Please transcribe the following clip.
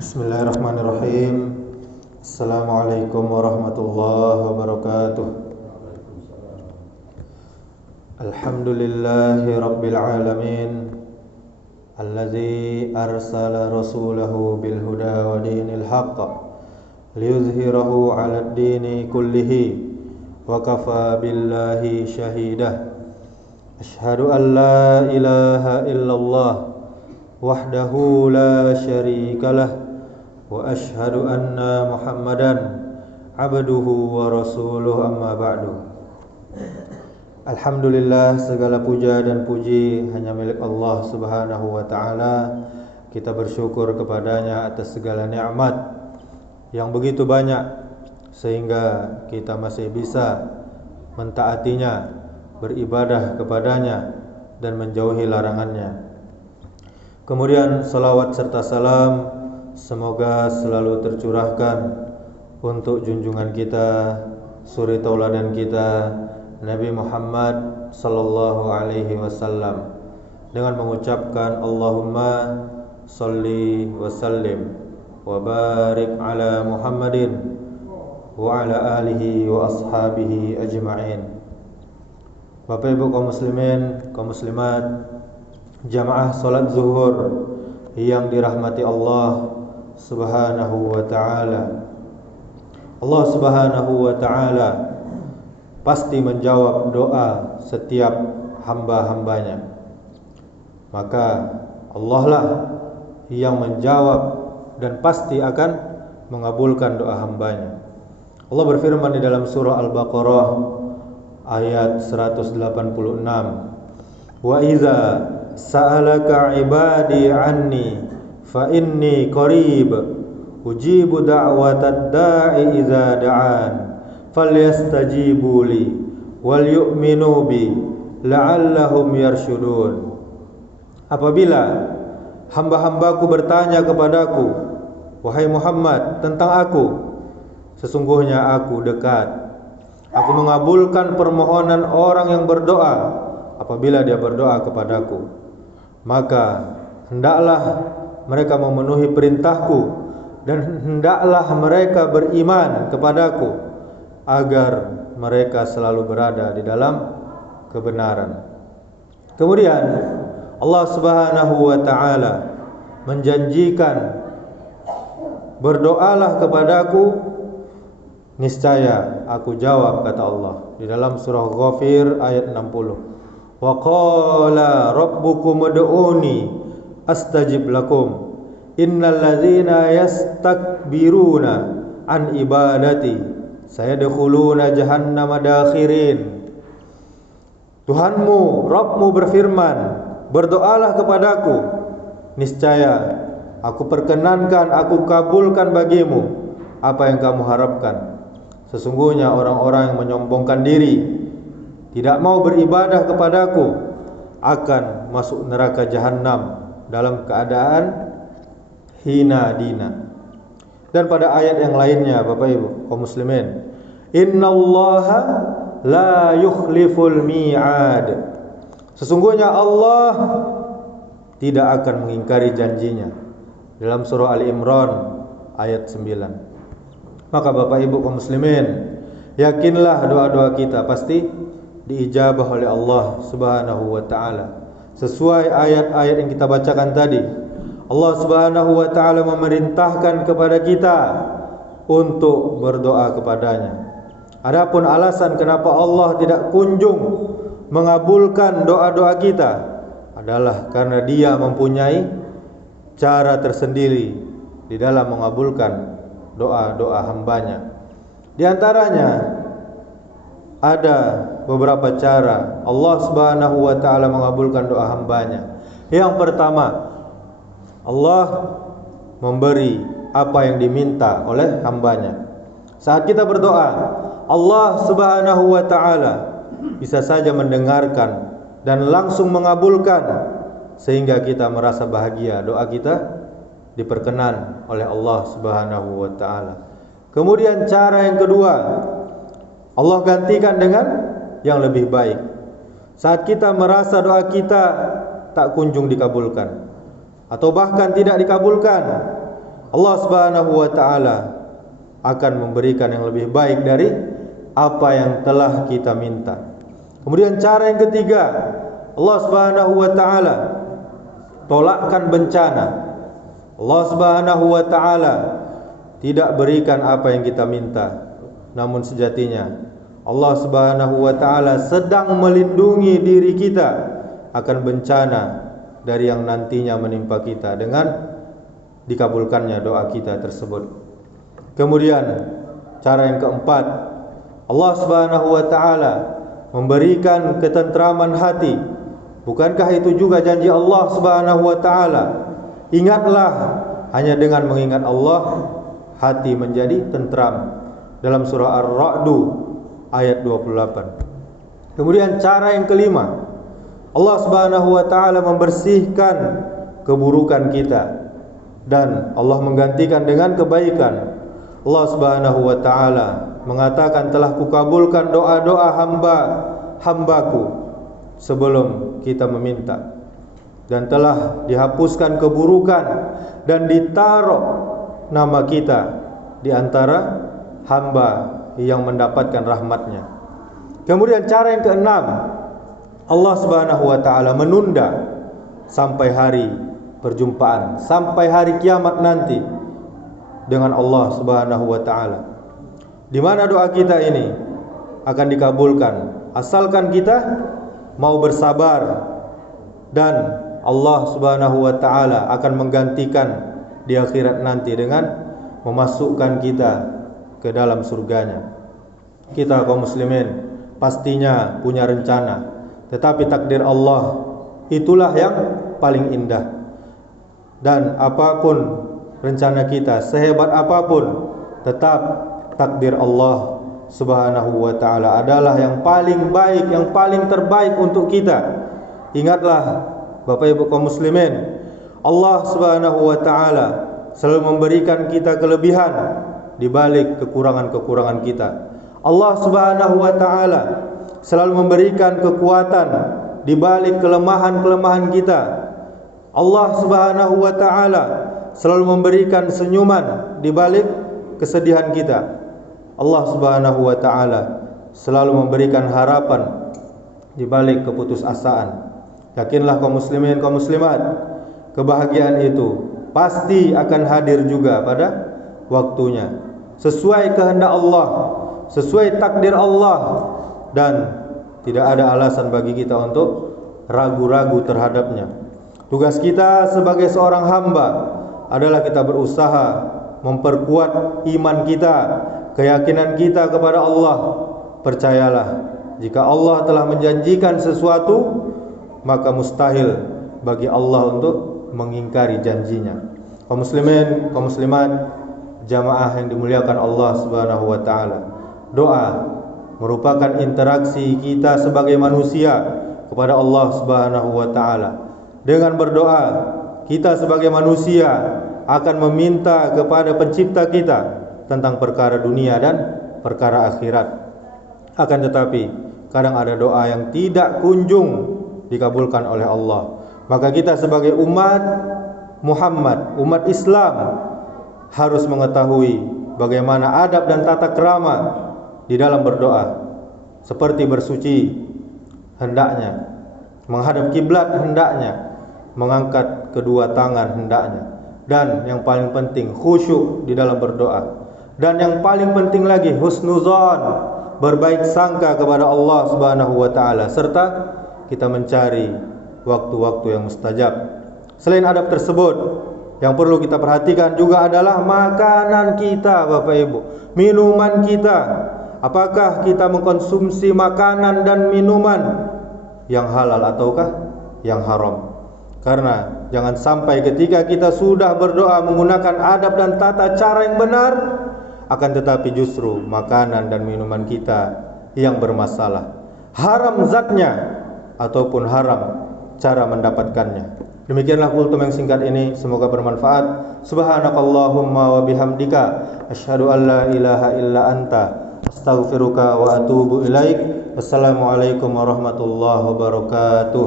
Bismillahirrahmanirrahim. Assalamualaikum warahmatullahi wabarakatuh. Alhamdulillahi rabbil alamin, allazi arsala rasulahu bil huda wa dinil haqq liyuzhirahu 'alad dini kullihi wa kafa billahi shahidah. Asyhadu an la ilaha illallah wahdahu la syarikalah wa ashhadu anna Muhammadan abduhu wa rasuluh, amma ba'du. Alhamdulillah, segala puja dan puji hanya milik Allah Subhanahu wa ta'ala. Kita bersyukur kepadanya atas segala nikmat yang begitu banyak sehingga kita masih bisa mentaatinya, beribadah kepadanya dan menjauhi larangannya. Kemudian salawat serta salam semoga selalu tercurahkan untuk junjungan kita, suri tauladan kita, Nabi Muhammad sallallahu alaihi wasallam, dengan mengucapkan Allahumma sholli wa sallim wa barik ala Muhammadin wa ala alihi wa ashabihi ajma'in. Bapak Ibu kaum muslimin, kaum muslimat, jamaah salat zuhur yang dirahmati Allah Subhanahu wa ta'ala. Allah Subhanahu wa ta'ala pasti menjawab doa setiap hamba-hambanya. Maka Allah lah yang menjawab dan pasti akan mengabulkan doa hambanya. Allah berfirman di dalam surah Al-Baqarah ayat 186, wa iza sa'alaka ibadi anni fa inni qarib ujibu da'watad da'i idza da'an falyastajibu li wal yu'minu bi la'allahum yarshudun. Apabila hamba-hambaku bertanya kepadaku, wahai Muhammad, tentang aku, sesungguhnya aku dekat. Aku mengabulkan permohonan orang yang berdoa apabila dia berdoa kepadaku. Maka hendaklah mereka memenuhi perintahku dan hendaklah mereka beriman kepadaku agar mereka selalu berada di dalam kebenaran. Kemudian Allah Subhanahu wa ta'ala menjanjikan, berdoalah kepadaku, niscaya aku jawab, kata Allah di dalam surah Ghafir ayat 60. Wa qala rabbukum ud'uni astajib lakum innal ladzina yastakbiruna an ibadati sayadkhuluna jahannama dakhirin. Tuhanmu, Rabbmu berfirman, berdoalah kepadaku, niscaya aku perkenankan, aku kabulkan bagimu apa yang kamu harapkan. Sesungguhnya orang-orang yang menyombongkan diri, tidak mau beribadah kepadaku, akan masuk neraka jahanam dalam keadaan hina dina. Dan pada ayat yang lainnya, Bapak Ibu kaum muslimin, innallaha la yukhliful mi'ad. Sesungguhnya Allah tidak akan mengingkari janjinya, dalam surah Al-Imran ayat 9. Maka Bapak Ibu kaum muslimin, yakinlah doa-doa kita pasti diijabah oleh Allah Subhanahu wa ta'ala. Sesuai ayat-ayat yang kita bacakan tadi, Allah Subhanahu wa ta'ala memerintahkan kepada kita untuk berdoa kepadanya. Adapun alasan kenapa Allah tidak kunjung mengabulkan doa-doa kita adalah karena Dia mempunyai cara tersendiri di dalam mengabulkan doa-doa hambanya. Di antaranya ada beberapa cara Allah Subhanahu wa ta'ala mengabulkan doa hambanya. Yang pertama, Allah memberi apa yang diminta oleh hambanya. Saat kita berdoa, Allah Subhanahu wa ta'ala bisa saja mendengarkan dan langsung mengabulkan, sehingga kita merasa bahagia, doa kita diperkenan oleh Allah Subhanahu wa ta'ala. Kemudian cara yang kedua, Allah gantikan dengan yang lebih baik. Saat kita merasa doa kita tak kunjung dikabulkan atau bahkan tidak dikabulkan, Allah Subhanahu wa taala akan memberikan yang lebih baik dari apa yang telah kita minta. Kemudian cara yang ketiga, Allah Subhanahu wa taala tolakkan bencana. Allah Subhanahu wa taala tidak berikan apa yang kita minta, namun sejatinya Allah Subhanahu wa taala sedang melindungi diri kita akan bencana dari yang nantinya menimpa kita dengan dikabulkannya doa kita tersebut. Kemudian cara yang keempat, Allah Subhanahu wa taala memberikan ketentraman hati. Bukankah itu juga janji Allah Subhanahu wa taala? Ingatlah, hanya dengan mengingat Allah hati menjadi tentram. Dalam surah Ar-Ra'd ayat 28. Kemudian cara yang kelima, Allah Subhanahu wa taala membersihkan keburukan kita dan Allah menggantikan dengan kebaikan. Allah Subhanahu wa taala mengatakan, telah kukabulkan doa-doa hamba-hambaku sebelum kita meminta, dan telah dihapuskan keburukan dan ditaruh nama kita di antara hamba yang mendapatkan rahmatnya. Kemudian cara yang keenam, Allah Subhanahu wa taala menunda sampai hari perjumpaan, sampai hari kiamat nanti dengan Allah Subhanahu wa taala, di mana doa kita ini akan dikabulkan asalkan kita mau bersabar, dan Allah Subhanahu wa taala akan menggantikan di akhirat nanti dengan memasukkan kita ke dalam surganya. Kita kaum muslimin pastinya punya rencana, tetapi takdir Allah itulah yang paling indah. Dan apapun rencana kita, sehebat apapun, tetap takdir Allah Subhanahu wa taala adalah yang paling baik, yang paling terbaik untuk kita. Ingatlah Bapak Ibu kaum muslimin, Allah Subhanahu wa taala selalu memberikan kita kelebihan di balik kekurangan-kekurangan kita. Allah Subhanahu wa taala selalu memberikan kekuatan di balik kelemahan-kelemahan kita. Allah Subhanahu wa taala selalu memberikan senyuman di balik kesedihan kita. Allah Subhanahu wa taala selalu memberikan harapan di balik keputusasaan. Yakinlah kaum muslimin, kaum muslimat, kebahagiaan itu pasti akan hadir juga pada waktunya, sesuai kehendak Allah, sesuai takdir Allah, dan tidak ada alasan bagi kita untuk ragu-ragu terhadapnya. Tugas kita sebagai seorang hamba adalah kita berusaha memperkuat iman kita, keyakinan kita kepada Allah. Percayalah, jika Allah telah menjanjikan sesuatu, maka mustahil bagi Allah untuk mengingkari janjinya. Kaum muslimin, kaum muslimat, jamaah yang dimuliakan Allah Subhanahu wa taala, doa merupakan interaksi kita sebagai manusia kepada Allah Subhanahu wa taala. Dengan berdoa, kita sebagai manusia akan meminta kepada pencipta kita tentang perkara dunia dan perkara akhirat. Akan tetapi kadang ada doa yang tidak kunjung dikabulkan oleh Allah. Maka kita sebagai umat Muhammad, umat Islam, harus mengetahui bagaimana adab dan tata krama di dalam berdoa. Seperti bersuci hendaknya, menghadap kiblat hendaknya, mengangkat kedua tangan hendaknya, dan yang paling penting khusyuk di dalam berdoa. Dan yang paling penting lagi husnuzan, berbaik sangka kepada Allah Subhanahu wa taala, serta kita mencari waktu-waktu yang mustajab. Selain adab tersebut, yang perlu kita perhatikan juga adalah makanan kita, Bapak Ibu, minuman kita. Apakah kita mengkonsumsi makanan dan minuman yang halal ataukah yang haram? Karena jangan sampai ketika kita sudah berdoa menggunakan adab dan tata cara yang benar, akan tetapi justru makanan dan minuman kita yang bermasalah, haram zatnya ataupun haram cara mendapatkannya. Demikianlah kultum yang singkat ini, semoga bermanfaat. Subhanakallahumma wa bihamdika asyhadu an la ilaha illa anta astaghfiruka wa atubu ilaik. Assalamualaikum warahmatullahi wabarakatuh.